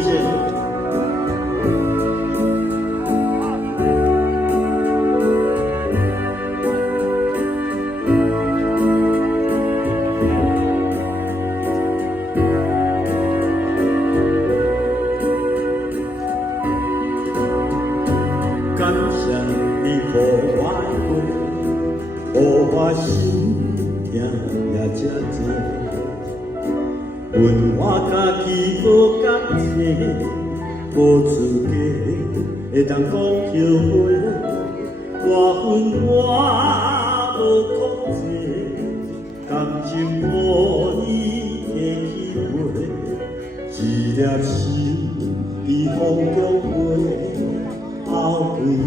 谢谢。感谢你予我的花，予我心痛也这多。阮我家己无感情，无资格会当讲后悔。我恨我无控制，感情无你的机会，一粒心被风中飞，后悔呢。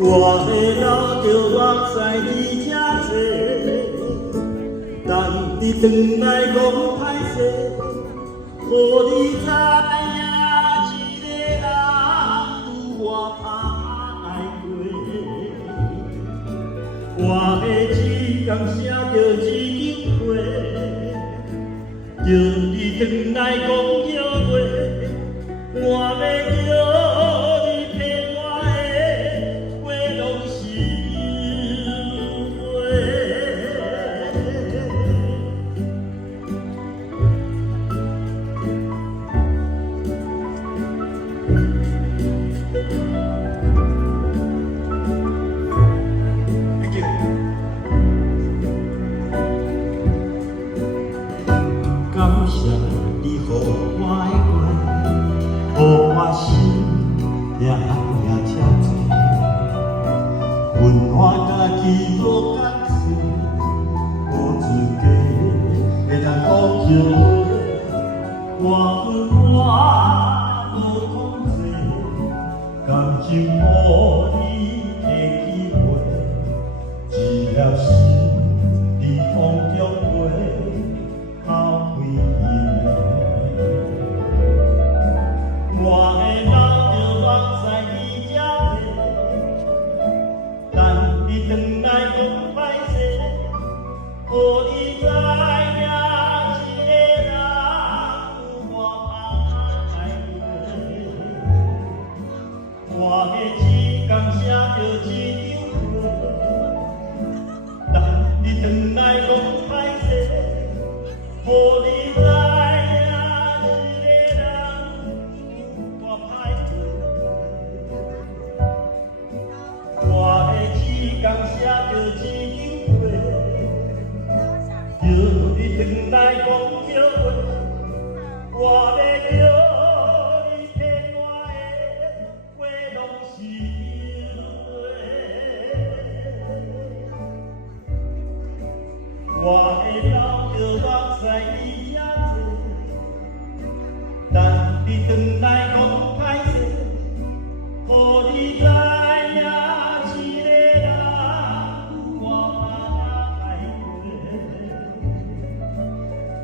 我的老着目屎已正多。等你转来讲歹势，予你知影一个人有我歹过。我的字工写着一张花，叫你转来讲约会，我要叫你骗我的话拢是话。感谢你予我的花，予我心也这多。阮我家己无感情，无资格会当讲后悔。我恨我无控制，感情无你的机会，一粒心在风中飞，后悔呢。我的老着目屎已正多，等你转来讲歹势，予你知影一个人有我歹过。我的字工写着一张花，等你转来讲歹势，予你知影一个人有我歹过。我的字工写着一张花，叫你转来讲约会，我要叫你骗我的话拢是话。我的老着目屎已正多，等你转来讲歹势，予你知影一个人有我歹过。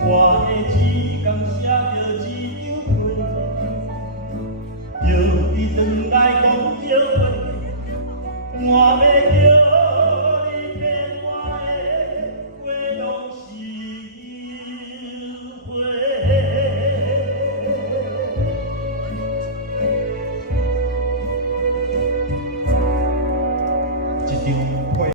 我的字工写着一张花，叫你转来讲约会，我要